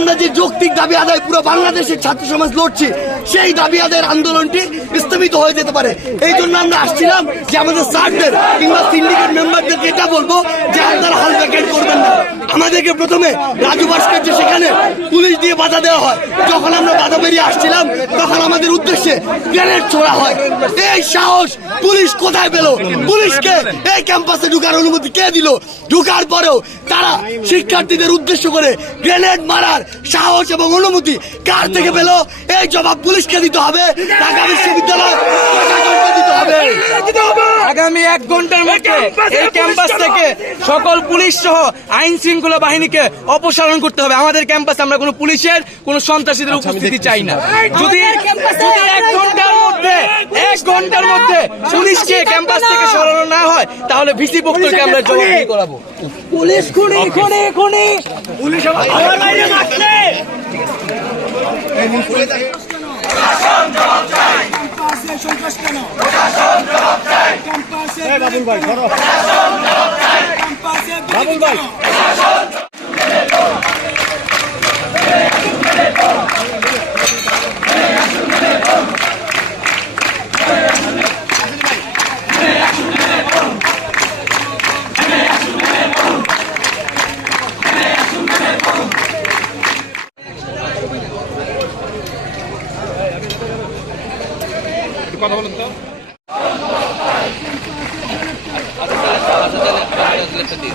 আমরা যে যৌক্তিক দাবি আদায় পুরো বাংলাদেশের ছাত্র সমাজ লড়ছি, সেই দাবি আদায়ের আন্দোলনটি স্থগিত হয়ে যেতে পারে। এই জন্য আমরা আসছিলাম যে আমাদের স্যারদের কিংবা সিন্ডিকেট মেম্বারদেরকে এটা বলব যে আপনারা হাল ব্যাকেট করবেন না। আমাদেরকে প্রথমে রাজু ভাস্কর্য সেখানে পুলিশ দিয়ে বাধা দেওয়া হয়। যখন আমরা বাধা বেরিয়ে আসছিলাম, তখন আমাদের উদ্দেশ্যে গ্রেনেড ছোড়া হয়। এই সাহস পুলিশ কোথায় পেল? পুলিশকে এই ক্যাম্পাসে ঢুকার অনুমতি কে দিল? ঢুকার পরেও তারা শিক্ষার্থীদের উদ্দেশ্য করে গ্রেনেড মারার সাহস এবং অনুমতি কার থেকে পেল? এই জবাব পুলিশকে দিতে হবে ঢাকা বিশ্ববিদ্যালয়। হবে। আগামী এক ঘণ্টার মধ্যে এই ক্যাম্পাস থেকে সকল পুলিশ সহ আইন শৃঙ্খলা বাহিনীকে অপসারণ করতে হবে। আমাদের ক্যাম্পাসে আমরা কোনো পুলিশের কোনো সন্ত্রাসীদের উপস্থিতি চাই না। যদি যদি এক ঘণ্টার মধ্যে এক ঘণ্টার মধ্যে পুলিশকে ক্যাম্পাস থেকে সরানো না হয় তাহলে ভিসি পক্ষকে আমরা জবাবদিহি করাবো। পুলিশ খুনি খুনি খুনি। পুলিশ আমার বাইরে মারছে। বাবুল ভাই ধরো বাবুল ভাই কথা বলুন তো প্লেটটা দিয়ে